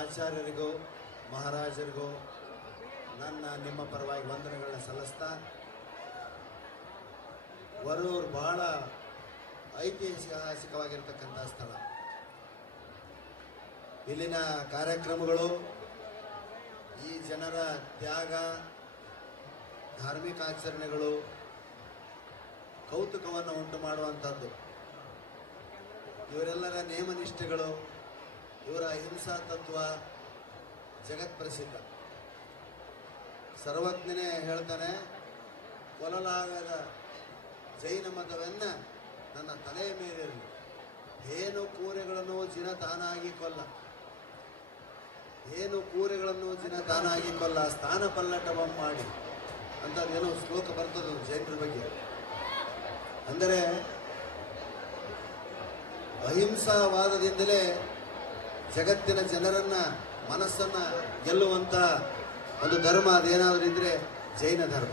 ಆಚಾರ್ಯರಿಗೂ, ಮಹಾರಾಜರಿಗೂ, ನನ್ನ, ನಿಮ್ಮ ಪರವಾಗಿ ವಂದನೆಗಳನ್ನ ಸಲ್ಲಿಸ್ತಾ, ವರೂರು ಬಹಳ ಐತಿಹಾಸಿಕವಾಗಿರ್ತಕ್ಕಂಥ ಸ್ಥಳ. ಇಲ್ಲಿನ ಕಾರ್ಯಕ್ರಮಗಳು, ಈ ಜನರ ತ್ಯಾಗ, ಧಾರ್ಮಿಕ ಆಚರಣೆಗಳು, ಕೌತುಕವನ್ನು ಉಂಟು ಮಾಡುವಂಥದ್ದು ಇವರೆಲ್ಲರ ನೇಮನಿಷ್ಠೆಗಳು ಇವರ ಅಹಿಂಸಾ ತತ್ವ ಜಗತ್ ಪ್ರಸಿದ್ಧ. ಸರ್ವಜ್ಞನೇ ಹೇಳ್ತಾನೆ, ಕೊಲಲಾಗದ ಜೈನ ಮತವನ್ನ ನನ್ನ ತಲೆಯ ಮೇಲಿರಲಿ. ಏನು ಕೂರೆಗಳನ್ನು ಜಿನ ತಾನಾಗಿ ಕೊಲ್ಲ. ಏನು ಕೂರೆಗಳನ್ನು ಜಿನ ತಾನಾಗಿ ಕೊಲ್ಲ, ಸ್ಥಾನ ಪಲ್ಲಟವ ಮಾಡಿ. ಅಂತದೇನೋ ಶ್ಲೋಕ ಬರ್ತದೆ ಜೈನರ ಬಗ್ಗೆ. ಅಂದರೆ ಅಹಿಂಸಾವಾದದಿಂದಲೇ ಜಗತ್ತಿನ ಜನರನ್ನ, ಮನಸ್ಸನ್ನ ಗೆಲ್ಲುವಂತ ಒಂದು ಧರ್ಮ ಅದೇನಾದ್ರೂ ಇದ್ರೆ ಜೈನ ಧರ್ಮ.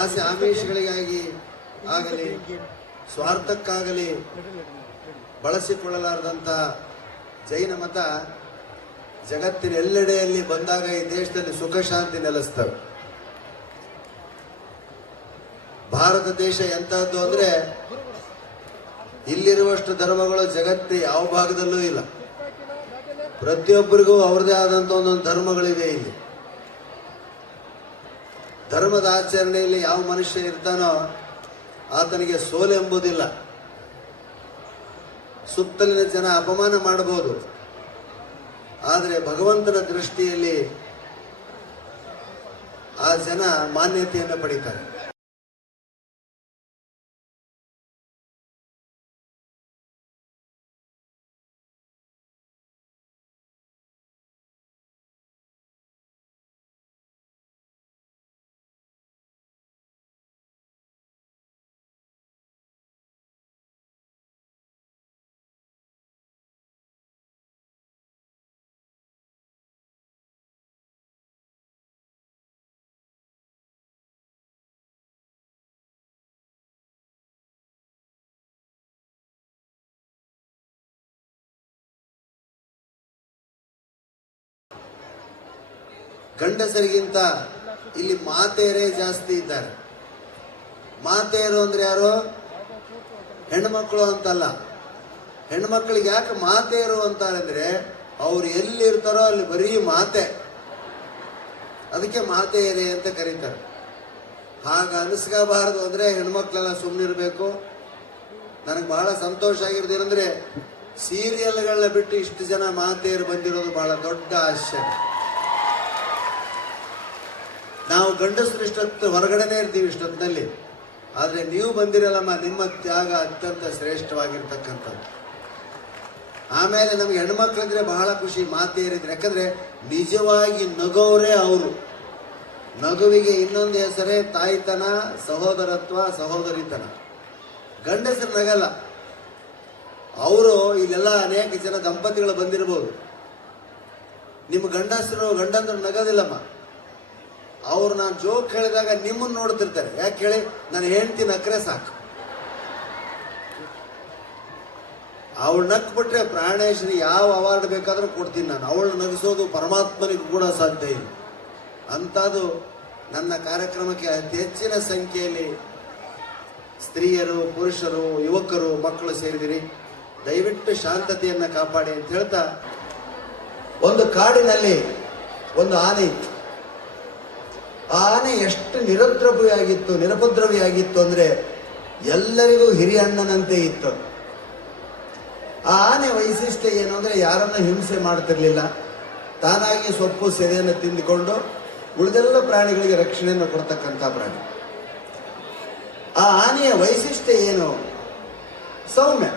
ಆಸೆ ಆಮಿಷಗಳಿಗಾಗಿ ಆಗಲಿ, ಸ್ವಾರ್ಥಕ್ಕಾಗಲಿ ಬಳಸಿಕೊಳ್ಳಲಾರದಂಥ ಜೈನ ಮತ ಜಗತ್ತಿನ ಎಲ್ಲೆಡೆಯಲ್ಲಿ ಬಂದಾಗ ಈ ದೇಶದಲ್ಲಿ ಸುಖ, ಶಾಂತಿ ನೆಲೆಸ್ತವೆ. ಭಾರತ ದೇಶ ಎಂತಹದ್ದು ಅಂದ್ರೆ ಇಲ್ಲಿರುವಷ್ಟು ಧರ್ಮಗಳು ಜಗತ್ತಿನ ಯಾವ ಭಾಗದಲ್ಲೂ ಇಲ್ಲ. ಪ್ರತಿಯೊಬ್ಬರಿಗೂ ಅವ್ರದೇ ಆದಂಥ ಒಂದೊಂದು ಧರ್ಮಗಳಿದೆ ಇಲ್ಲಿ. ಧರ್ಮದ ಆಚರಣೆಯಲ್ಲಿ ಯಾವ ಮನುಷ್ಯ ಇರ್ತಾನೋ ಆತನಿಗೆ ಸೋಲೆ ಎಂಬುದಿಲ್ಲ. ಸುತ್ತಲಿನ ಜನ ಅಪಮಾನ ಮಾಡಬಹುದು. ಆದರೆ ಭಗವಂತನ ದೃಷ್ಟಿಯಲ್ಲಿ ಆ ಜನ ಮಾನ್ಯತೆಯನ್ನು ಪಡಿತಾರೆ. ಗಂಡಸರಿಗಿಂತ ಇಲ್ಲಿ ಮಾತೆಯರೇ ಜಾಸ್ತಿ ಇದ್ದಾರೆ. ಮಾತೆಯರು ಅಂದ್ರೆ ಯಾರು? ಹೆಣ್ಮಕ್ಳು ಅಂತಲ್ಲ. ಹೆಣ್ಮಕ್ಳಿಗೆ ಯಾಕೆ ಮಾತೆಯರು ಅಂತಾರೆ ಅಂದ್ರೆ ಅವ್ರು ಎಲ್ಲಿರ್ತಾರೋ ಅಲ್ಲಿ ಬರೀ ಮಾತೆ. ಅದಕ್ಕೆ ಮಾತೆಯರೇ ಅಂತ ಕರೀತಾರೆ. ಹಾಗ ಅನಿಸ್ಕೋಬಾರದು ಅಂದ್ರೆ ಹೆಣ್ಮಕ್ಳೆಲ್ಲ ಸುಮ್ಮನಿರ್ಬೇಕು ನನಗೆ ಬಹಳ ಸಂತೋಷ ಆಗಿರೋದೇನೆಂದ್ರೆ ಸೀರಿಯಲ್ಗಳನ್ನ ಬಿಟ್ಟು ಇಷ್ಟು ಜನ ಮಾತೆಯರು ಬಂದಿರೋದು ಬಹಳ ದೊಡ್ಡ ಆಶ್ಚರ್ಯ. ನಾವು ಗಂಡಸರು ಇಷ್ಟೊತ್ತು ಹೊರಗಡೆನೇ ಇರ್ತೀವಿ ಇಷ್ಟೊತ್ತಿನಲ್ಲಿ. ಆದರೆ ನೀವು ಬಂದಿರಲ್ಲಮ್ಮ, ನಿಮ್ಮ ತ್ಯಾಗ ಅತ್ಯಂತ ಶ್ರೇಷ್ಠವಾಗಿರ್ತಕ್ಕಂಥದ್ದು. ಆಮೇಲೆ ನಮ್ಗೆ ಹೆಣ್ಮಕ್ಳಿದ್ರೆ ಬಹಳ ಖುಷಿ ಮಾತೇರಿದ್ರೆ ಯಾಕಂದರೆ ನಿಜವಾಗಿ ನಗೋರೇ ಅವರು. ನಗುವಿಗೆ ಇನ್ನೊಂದು ಹೆಸರೇ ತಾಯಿತನ, ಸಹೋದರತ್ವ, ಸಹೋದರಿತನ. ಗಂಡಸರು ನಗಲ್ಲ. ಅವರು ಇಲ್ಲೆಲ್ಲ ಅನೇಕ ಜನ ದಂಪತಿಗಳು ಬಂದಿರಬಹುದು ನಿಮ್ಮ ಗಂಡಸರು, ಗಂಡಂದ್ರು ನಗೋದಿಲ್ಲಮ್ಮ. ಅವ್ರು ನಾನು ಜೋಕ್ ಹೇಳಿದಾಗ ನಿಮ್ಮನ್ನು ನೋಡ್ತಿರ್ತಾರೆ. ಯಾಕೆ ಹೇಳಿ? ನಾನು ಹೆಂಡ್ತಿ ನಕ್ರೆ ಸಾಕು. ಅವಳು ನಕ್ಬಿಟ್ರೆ ಪ್ರಾಣೇಶ್ವರಿ ಯಾವ ಅವಾರ್ಡ್ ಬೇಕಾದರೂ ಕೊಡ್ತೀನಿ ನಾನು. ಅವಳು ನಗಿಸೋದು ಪರಮಾತ್ಮನಿಗೂ ಕೂಡ ಸಾಧ್ಯ ಇಲ್ಲ. ಅಂಥದ್ದು ನನ್ನ ಕಾರ್ಯಕ್ರಮಕ್ಕೆ ಅತಿ ಹೆಚ್ಚಿನ ಸಂಖ್ಯೆಯಲ್ಲಿ ಸ್ತ್ರೀಯರು, ಪುರುಷರು, ಯುವಕರು, ಮಕ್ಕಳು ಸೇರಿದಿರಿ. ದಯವಿಟ್ಟು ಶಾಂತತೆಯನ್ನು ಕಾಪಾಡಿ ಅಂತ ಹೇಳ್ತಾ ಒಂದು ಕಾಡಿನಲ್ಲಿ ಒಂದು ಆನೆ ಆನೆ ಎಷ್ಟು ನಿರುದ್ರವಿಯಾಗಿತ್ತು, ನಿರಪದ್ರವಿಯಾಗಿತ್ತು ಅಂದರೆ ಎಲ್ಲರಿಗೂ ಹಿರಿಯಣ್ಣನಂತೆ ಇತ್ತು. ಆ ಆನೆ ವೈಶಿಷ್ಟ್ಯ ಏನು ಅಂದರೆ ಯಾರನ್ನು ಹಿಂಸೆ ಮಾಡ್ತಿರ್ಲಿಲ್ಲ. ತಾನಾಗಿ ಸೊಪ್ಪು, ಸೆರೆಯನ್ನು ತಿಂದುಕೊಂಡು ಉಳಿದೆಲ್ಲ ಪ್ರಾಣಿಗಳಿಗೆ ರಕ್ಷಣೆಯನ್ನು ಕೊಡ್ತಕ್ಕಂಥ ಪ್ರಾಣಿ. ಆ ಆನೆಯ ವೈಶಿಷ್ಟ್ಯ ಏನು? ಸೌಮ್ಯ.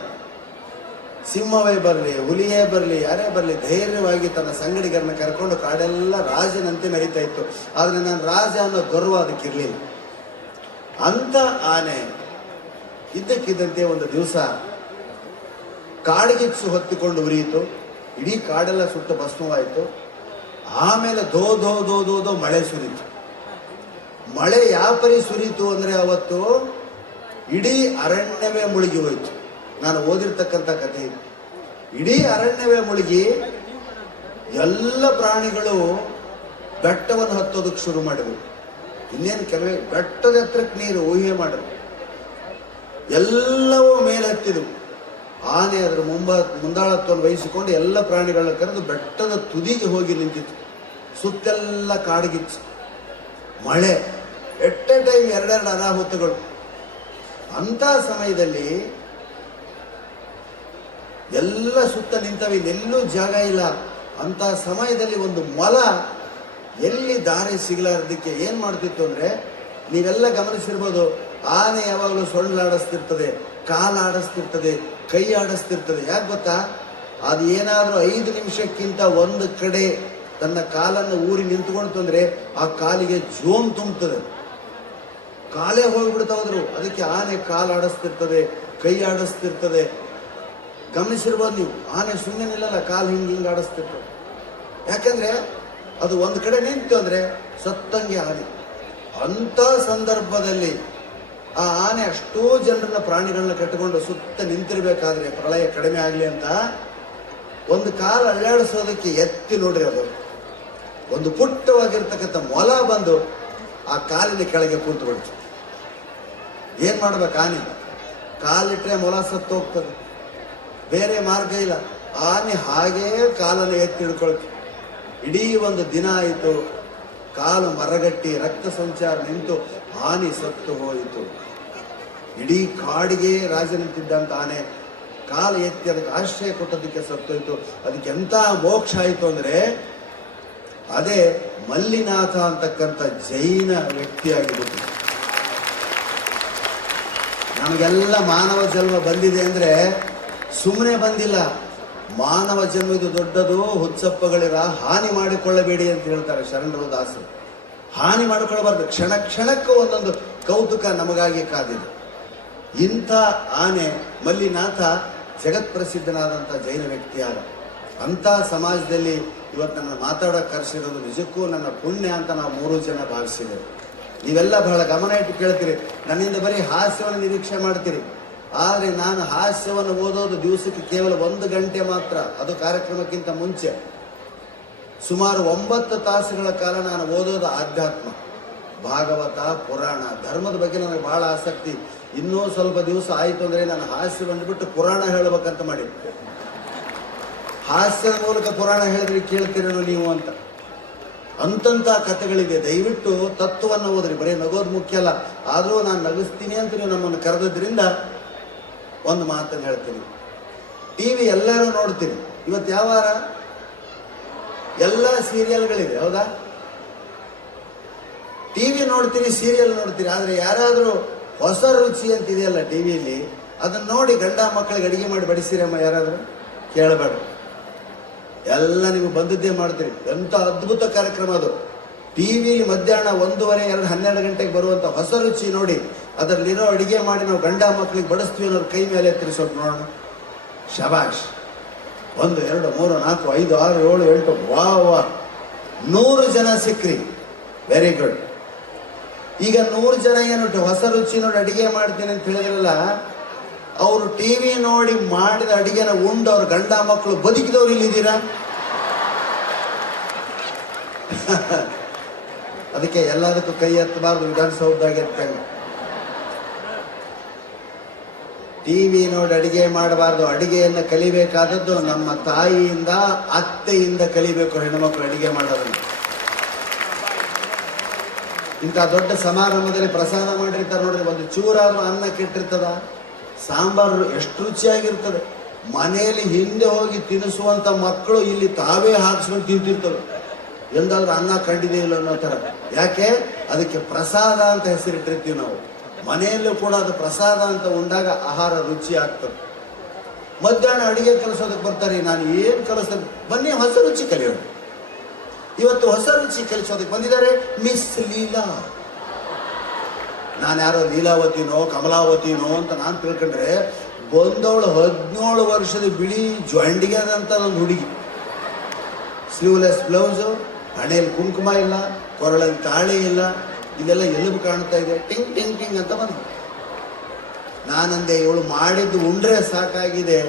ಸಿಂಹವೇ ಬರಲಿ, ಹುಲಿಯೇ ಬರಲಿ, ಯಾರೇ ಬರಲಿ, ಧೈರ್ಯವಾಗಿ ತನ್ನ ಸಂಗಡಿಗರನ್ನ ಕರ್ಕೊಂಡು ಕಾಡೆಲ್ಲ ರಾಜನಂತೆ ಮೆರಿತಾ ಇತ್ತು. ಆದರೆ ನಾನು ರಾಜ ಅನ್ನೋ ಗೌರವ ಇರಲಿಲ್ಲ. ಅಂತ ಆನೆ ಇದ್ದಕ್ಕಿದ್ದಂತೆ ಒಂದು ದಿವಸ ಕಾಡಿಗಿಚ್ಚು ಹೊತ್ತಿಕೊಂಡು ಉರಿಯಿತು. ಇಡೀ ಕಾಡೆಲ್ಲ ಸುಟ್ಟು ಭಸ್ಮವಾಯಿತು. ಆಮೇಲೆ ದೋ ದೋ ದೋ ದೋ ದೋ ಮಳೆ ಸುರಿತು ಮಳೆ ಯಾವ ಪರಿ ಸುರಿತು ಅಂದ್ರೆ ಅವತ್ತು ಇಡೀ ಅರಣ್ಯವೇ ಮುಳುಗಿ ಹೋಯ್ತು. ನಾನು ಓದಿರ್ತಕ್ಕಂಥ ಕಥೆ ಇದೆ. ಇಡೀ ಅರಣ್ಯವೇ ಮುಳುಗಿ ಎಲ್ಲ ಪ್ರಾಣಿಗಳು ಬೆಟ್ಟವನ್ನು ಹತ್ತೋದಕ್ಕೆ ಶುರು ಮಾಡಿದ್ರು. ಇನ್ನೇನು ಕೆಲವೇ ಬೆಟ್ಟದ ಎತ್ತರಕ್ಕೆ ನೀರು ಊಹೆ ಮಾಡಿದ್ರು. ಎಲ್ಲವೂ ಮೇಲೆ ಹತ್ತಿದವು. ಆನೆ ಅದರ ಮುಂಬ, ಮುಂದಾಳತ್ವವನ್ನು ವಹಿಸಿಕೊಂಡು ಎಲ್ಲ ಪ್ರಾಣಿಗಳನ್ನ ಕರೆದು ಬೆಟ್ಟದ ತುದಿಗೆ ಹೋಗಿ ನಿಂತಿತ್ತು. ಸುತ್ತೆಲ್ಲ ಕಾಡಗಿತ್ತು. ಮಳೆ. ಎಟ್ ಎ ಟೈಮ್ ಎರಡೆರಡು ಅನಾಹುತಗಳು. ಅಂಥ ಸಮಯದಲ್ಲಿ ಎಲ್ಲ ಸುತ್ತ ನಿಂತವೆ ಎಲ್ಲೂ ಜಾಗ ಇಲ್ಲ. ಅಂತ ಸಮಯದಲ್ಲಿ ಒಂದು ಮಲ ಎಲ್ಲಿ ದಾರಿ ಸಿಗಲಾರದಕ್ಕೆ ಏನು ಮಾಡ್ತಿತ್ತು ಅಂದ್ರೆ, ನೀವೆಲ್ಲ ಗಮನಿಸಿರ್ಬೋದು, ಆನೆ ಯಾವಾಗಲೂ ಸೊಳ್ಳಾಡಿಸ್ತಿರ್ತದೆ ಕಾಲು ಆಡಿಸ್ತಿರ್ತದೆ, ಕೈ ಆಡಿಸ್ತಿರ್ತದೆ. ಯಾಕೆ ಗೊತ್ತಾ? ಅದು ಏನಾದರೂ ಐದು ನಿಮಿಷಕ್ಕಿಂತ ಒಂದು ಕಡೆ ತನ್ನ ಕಾಲನ್ನು ಊರಿ ನಿಂತ್ಕೊಳ್ತು ತಂದ್ರೆ ಆ ಕಾಲಿಗೆ ಜೋಮ್ ತುಂಬುತ್ತದೆ ಕಾಲೇ ಹೋಗ್ಬಿಡ್ತಾವ್ರು. ಅದಕ್ಕೆ ಆನೆ ಕಾಲು ಆಡಿಸ್ತಿರ್ತದೆ, ಕೈ ಆಡಿಸ್ತಿರ್ತದೆ ಗಮನಿಸಿರ್ಬೋದು ನೀವು. ಆನೆ ಸುಮ್ಮನೆ ಇಲ್ಲಲ್ಲ ಕಾಲು ಹಿಂಗೆ ಹಿಂಗೆ ಆಡಿಸ್ತಿತ್ತು. ಯಾಕಂದ್ರೆ ಅದು ಒಂದು ಕಡೆ ನಿಂತು ಅಂದರೆ ಸತ್ತಂಗೆ ಆನೆ ಅಂಥ ಸಂದರ್ಭದಲ್ಲಿ ಆ ಆನೆ ಅಷ್ಟೋ ಜನರನ್ನ ಪ್ರಾಣಿಗಳನ್ನ ಕಟ್ಟಿಕೊಂಡು ಸುತ್ತ ನಿಂತಿರ್ಬೇಕಾದ್ರೆ ಪ್ರಳಯ ಕಡಿಮೆ ಆಗಲಿ ಅಂತ ಒಂದು ಕಾಲು ಅಳ್ಳಾಡಿಸೋದಕ್ಕೆ ಎತ್ತಿ ನೋಡ್ರಿ ಅದು. ಒಂದು ಪುಟ್ಟವಾಗಿರ್ತಕ್ಕಂಥ ಮೊಲ ಬಂದು ಆ ಕಾಲಿನ ಕೆಳಗೆ ಕೂತು ಏನು ಏನ್ ಮಾಡ್ಬೇಕು ಆನೆ? ಕಾಲಿಟ್ರೆ ಮೊಲ ಸತ್ತು ಹೋಗ್ತದೆ ಬೇರೆ ಮಾರ್ಗ ಇಲ್ಲ. ಆನೆ ಹಾಗೇ ಕಾಲನ್ನು ಎತ್ತಿ ಹಿಡ್ಕೊಳ್ತು. ಇಡೀ ಒಂದು ದಿನ ಆಯಿತು. ಕಾಲು ಮರಗಟ್ಟಿ ರಕ್ತ ಸಂಚಾರ ನಿಂತು ಆನೆ ಸತ್ತು ಹೋಯಿತು. ಇಡೀ ಕಾಡಿಗೆ ರಾಜ ನಿಂತಿದ್ದಂತ ಆನೆ ಕಾಲು ಎತ್ತಿ ಅದಕ್ಕೆ ಆಶ್ರಯ ಕೊಟ್ಟದಕ್ಕೆ ಸತ್ತೋಯ್ತು. ಅದಕ್ಕೆ ಎಂತ ಮೋಕ್ಷ ಆಯಿತು ಅಂದರೆ ಅದೇ ಮಲ್ಲಿನಾಥ ಅಂತಕ್ಕಂಥ ಜೈನ ವ್ಯಕ್ತಿಯಾಗಿಬಿಟ್ಟು ನಮಗೆಲ್ಲ ಮಾನವ ಜನ್ಮ ಬಂದಿದೆ ಅಂದ್ರೆ ಸುಮ್ಮನೆ ಬಂದಿಲ್ಲ. ಮಾನವ ಜನ್ಮ ಇದು ದೊಡ್ಡದು, ಹುಚ್ಚಪ್ಪಗಳಿರ ಹಾನಿ ಮಾಡಿಕೊಳ್ಳಬೇಡಿ ಅಂತ ಹೇಳ್ತಾರೆ ಶರಣರು ದಾಸರು. ಹಾನಿ ಮಾಡಿಕೊಳ್ಳಬಾರ್ದು. ಕ್ಷಣ ಕ್ಷಣಕ್ಕೂ ಒಂದೊಂದು ಕೌತುಕ ನಮಗಾಗಿ ಕಾದಿದೆ. ಇಂಥ ಆನೆ, ಮಲ್ಲಿನಾಥ ಜಗತ್ ಪ್ರಸಿದ್ಧನಾದಂಥ ಜೈನ ವ್ಯಕ್ತಿಯಾದ ಅಂಥ ಸಮಾಜದಲ್ಲಿ ಇವತ್ತು ನನ್ನ ಮಾತಾಡೋಕೆ ಕರೆಸಿರೋದು ನಿಜಕ್ಕೂ ನನ್ನ ಪುಣ್ಯ ಅಂತ ನಾವು ಮೂರು ಜನ ಭಾವಿಸಿದ್ದೇವೆ. ನೀವೆಲ್ಲ ಬಹಳ ಗಮನ ಇಟ್ಟು ಕೇಳ್ತೀರಿ. ನನ್ನಿಂದ ಬರೀ ಹಾಸ್ಯವನ್ನು ನಿರೀಕ್ಷೆ ಮಾಡ್ತೀರಿ. ಆದರೆ ನಾನು ಹಾಸ್ಯವನ್ನು ಓದೋದು ದಿವಸಕ್ಕೆ ಕೇವಲ ಒಂದು ಗಂಟೆ ಮಾತ್ರ. ಅದು ಕಾರ್ಯಕ್ರಮಕ್ಕಿಂತ ಮುಂಚೆ. ಸುಮಾರು ಒಂಬತ್ತು ತಾಸುಗಳ ಕಾಲ ನಾನು ಓದೋದು ಆಧ್ಯಾತ್ಮ. ಭಾಗವತ, ಪುರಾಣ, ಧರ್ಮದ ಬಗ್ಗೆ ನನಗೆ ಬಹಳ ಆಸಕ್ತಿ. ಇನ್ನೂ ಸ್ವಲ್ಪ ದಿವಸ ಆಯಿತು ಅಂದರೆ ನಾನು ಹಾಸ್ಯ ಬಂದುಬಿಟ್ಟು ಪುರಾಣ ಹೇಳಬೇಕಂತ ಮಾಡಿ ಹಾಸ್ಯದ ಮೂಲಕ ಪುರಾಣ ಹೇಳಿದ್ರೆ ಕೇಳ್ತೀರೇನೋ ನೀವು ಅಂತ. ಅಂತಂತ ಕಥೆಗಳಿದೆ ದಯವಿಟ್ಟು ತತ್ವವನ್ನು ಓದ್ರಿ. ಬರೀ ನಗೋದು ಮುಖ್ಯ ಅಲ್ಲ. ಆದರೂ ನಾನು ನಗಿಸ್ತೀನಿ ಅಂತ ನೀವು ನಮ್ಮನ್ನು ಕರೆದ್ರಿಂದ ಒಂದು ಮಾತನ್ನು ಹೇಳ್ತೀನಿ. ಟಿ ವಿ ಎಲ್ಲರೂ ನೋಡ್ತೀರಿ ಇವತ್ತು ಯಾವಾರ ಎಲ್ಲ ಸೀರಿಯಲ್ಗಳಿದೆ ಹೌದಾ? ಟಿ ವಿ ನೋಡ್ತೀರಿ ಸೀರಿಯಲ್ ನೋಡ್ತೀರಿ ಆದರೆ ಯಾರಾದರೂ ಹೊಸ ರುಚಿ ಅಂತ ಇದೆಯಲ್ಲ ಟಿ ವಿಯಲ್ಲಿ ಅದನ್ನು ನೋಡಿ ಗಂಡ ಮಕ್ಕಳಿಗೆ ಅಡಿಗೆ ಮಾಡಿ ಬಡಿಸಿರಮ್ಮ ಯಾರಾದರೂ? ಕೇಳಬೇಡ. ಎಲ್ಲ ನಿಮಗೆ ಬಂದದ್ದೇ ಮಾಡ್ತೀರಿ ಎಂಥ ಅದ್ಭುತ ಕಾರ್ಯಕ್ರಮ ಅದು. ಟಿ ವಿಲಿ ಮಧ್ಯಾಹ್ನ ಒಂದೂವರೆ, ಎರಡು ಹನ್ನೆರಡು ಗಂಟೆಗೆ ಬರುವಂಥ ಹೊಸ ರುಚಿ ನೋಡಿ, ಅದರಲ್ಲಿರೋ ಅಡಿಗೆ ಮಾಡಿ ನಾವು ಗಂಡ ಮಕ್ಕಳಿಗೆ ಬಡಿಸ್ತೀವಿ ಅನ್ನೋರು ಕೈ ಮೇಲೆ ಸ್ವಲ್ಪ ನೋಡೋಣ. ಶಬಾಷ್. ಒಂದು, ಎರಡು, ಮೂರು, ನಾಲ್ಕು, ಐದು, ಆರು, ಏಳು, ಎಂಟು ವಾ ವಾ ನೂರು ಜನ ಸಿಕ್ರಿ. ವೆರಿ ಗುಡ್ ಈಗ ನೂರು ಜನ ಏನು ಹೊಸ ರುಚಿ ನೋಡಿ ಅಡಿಗೆ ಮಾಡ್ತೀನಿ ಅಂತ ಹೇಳಿದ್ರಲ್ಲ, ಅವರು ಟಿ ವಿ ನೋಡಿ ಮಾಡಿದ ಅಡಿಗೆನ ಉಂಡು, ಅವ್ರ ಗಂಡ ಮಕ್ಕಳು ಬದುಕಿದವ್ರು ಇಲ್ಲಿದ್ದೀರಾ? ಅದಕ್ಕೆ ಎಲ್ಲದಕ್ಕೂ ಕೈ ಎತ್ತಬಾರ್ದು ವಿಧಾನಸೌಧದಾಗ ಟಿವಿ ನೋಡಿ ಅಡಿಗೆ ಮಾಡಬಾರ್ದು, ಅಡಿಗೆಯನ್ನು ಕಲಿಬೇಕಾದದ್ದು ನಮ್ಮ ತಾಯಿಯಿಂದ, ಅತ್ತೆಯಿಂದ ಕಲಿಬೇಕು ಹೆಣ್ಣುಮಕ್ಕಳು ಅಡಿಗೆ ಮಾಡೋದನ್ನು. ಇಂಥ ದೊಡ್ಡ ಸಮಾರಂಭದಲ್ಲಿ ಪ್ರಸಾದ ಮಾಡಿರ್ತಾರೆ ನೋಡಿದ್ರೆ ಒಂದು ಚೂರಾದ್ರೂ ಅನ್ನ ಕೆಟ್ಟಿರ್ತದ, ಸಾಂಬಾರು ಎಷ್ಟು ರುಚಿಯಾಗಿರ್ತದೆ. ಮನೆಯಲ್ಲಿ ಹಿಂದೆ ಹೋಗಿ ತಿನ್ನಿಸುವಂತ ಮಕ್ಕಳು ಇಲ್ಲಿ ತಾವೇ ಹಾಕ್ಸ್ಕೊಂಡು ತಿಂತಿರ್ತವೆ ಎಂದಾದ್ರೂ ಅನ್ನ ಕಂಡಿದೆ ಇಲ್ಲ ಅನ್ನೋ ಥರ. ಯಾಕೆ? ಅದಕ್ಕೆ ಪ್ರಸಾದ ಅಂತ ಹೆಸರಿಟ್ಟಿರ್ತೀವಿ ನಾವು. ಮನೆಯಲ್ಲೂ ಕೂಡ ಅದು ಪ್ರಸಾದ ಅಂತ ಉಂಡಾಗ ಆಹಾರ ರುಚಿ ಆಗ್ತದೆ. ಮಧ್ಯಾಹ್ನ ಅಡಿಗೆ ಕಲಿಸೋದಕ್ಕೆ ಬರ್ತಾರೆ, ನಾನು ಏನು ಕಲಿಸ್ತೇನೆ ಬನ್ನಿ, ಹೊಸ ರುಚಿ ಕಲಿಯೋಣ. ಇವತ್ತು ಹೊಸ ರುಚಿ ಕಲಿಸೋದಕ್ಕೆ ಬಂದಿದ್ದಾರೆ ಮಿಸ್ ಲೀಲಾ. ನಾನು ಯಾರೋ ಲೀಲಾವತಿನೋ, ಕಮಲಾವತಿನೋ ಅಂತ ನಾನು ತಿಳ್ಕೊಂಡ್ರೆ, ಬಂದವಳು ಹದಿನೇಳು ವರ್ಷದ ಬಿಳಿ ಜೊಂಡಿಗೆ ಆದಂಥ ಒಂದು ಹುಡುಗಿ. ಸ್ಲೀವ್ಲೆಸ್ ಬ್ಲೌಸು ಹಣೆಯಲ್ಲಿ ಕುಂಕುಮ ಇಲ್ಲ, ಕೊರಳಲ್ಲಿ ತಾಳೆ ಇಲ್ಲ, ಇದೆಲ್ಲ ಎಲುಬು ಕಾಣ್ತಾ ಇದೆ. ಟಿಂಗ್ ಟಿಂಗ್ ಟಿಂಗ್ ಅಂತ ಬಂದು ನಾನಂದೆ ಇವಳು ಮಾಡಿದ್ದು ಉಂಡ್ರೆ ಸಾಕಾಗಿದೆ.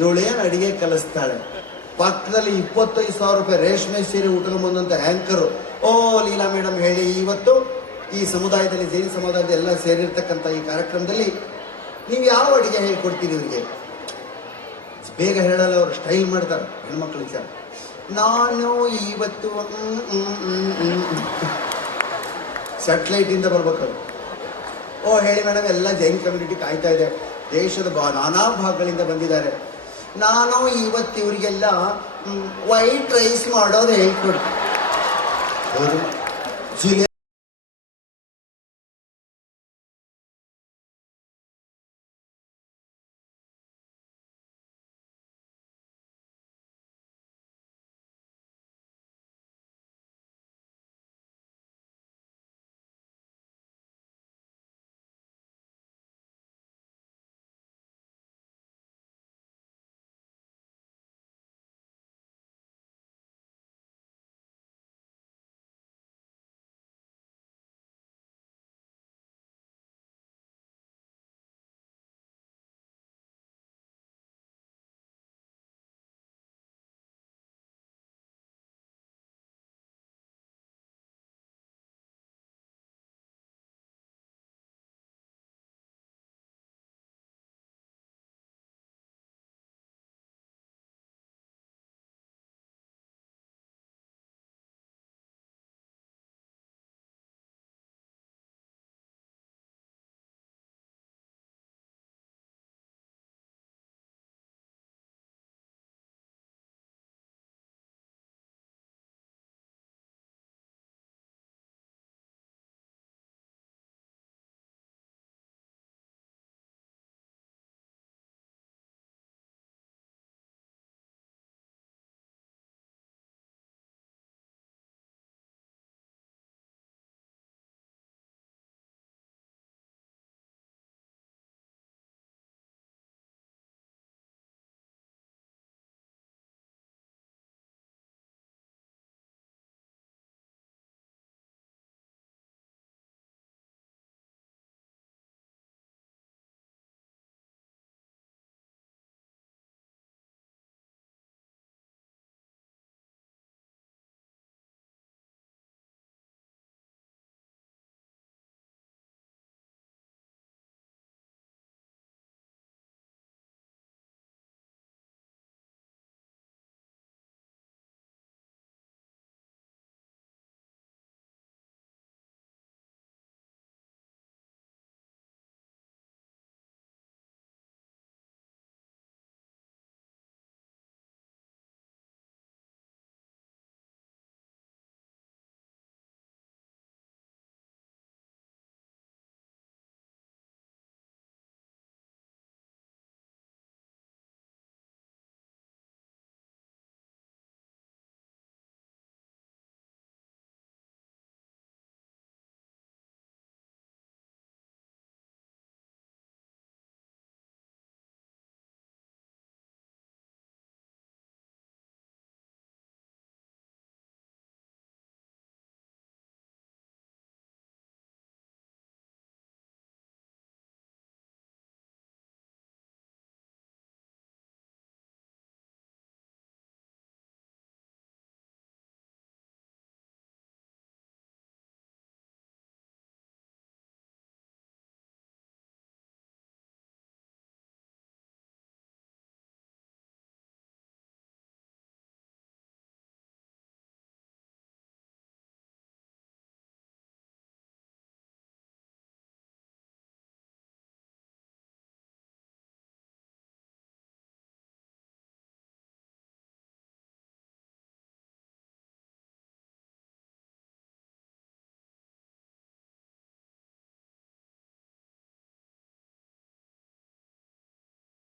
ಇವಳು ಏನು ಅಡಿಗೆ ಕಲಿಸ್ತಾಳೆ? ಪಕ್ಕದಲ್ಲಿ ಇಪ್ಪತ್ತೈದು ಸಾವಿರ ರೂಪಾಯಿ ರೇಷ್ಮೆ ಸೀರೆ ಊಟಕ್ಕೆ ಬಂದಂತ ಆ್ಯಂಕರು ಓ, ಲೀಲಾ ಮೇಡಮ್ ಹೇಳಿ, ಇವತ್ತು ಈ ಸಮುದಾಯದಲ್ಲಿ, ಜೈನ ಸಮುದಾಯದ ಎಲ್ಲ ಸೇರಿರ್ತಕ್ಕಂಥ ಈ ಕಾರ್ಯಕ್ರಮದಲ್ಲಿ ನೀವು ಯಾವ ಅಡಿಗೆ ಹೇಳ್ಕೊಡ್ತೀರಿ ಇವರಿಗೆ? ಬೇಗ ಹೇಳಲ್ಲ, ಅವರು ಸ್ಟೈಲ್ ಮಾಡ್ತಾರೆ ಹೆಣ್ಮಕ್ಳು ವಿಚಾರ ನಾನು ಇವತ್ತು ಸ್ಯಾಟಲೈಟ್ ಇಂದ ಬರ್ಬೇಕು. ಓ, ಹೇಳಿ ಮೇಡಮ್ ಎಲ್ಲ ಜೈನ್ ಕಮ್ಯುನಿಟಿ ಕಾಯ್ತಾ ಇದೆ. ದೇಶದ ನಾನಾ ಭಾಗಗಳಿಂದ ಬಂದಿದ್ದಾರೆ. ನಾನು ಇವತ್ತು ಇವರಿಗೆಲ್ಲ ವೈಟ್ ರೈಸ್ ಮಾಡೋದು ಹೇಳ್ಕೊಡ್ತೀನಿ ಹೌದು. ಜಿಲೆ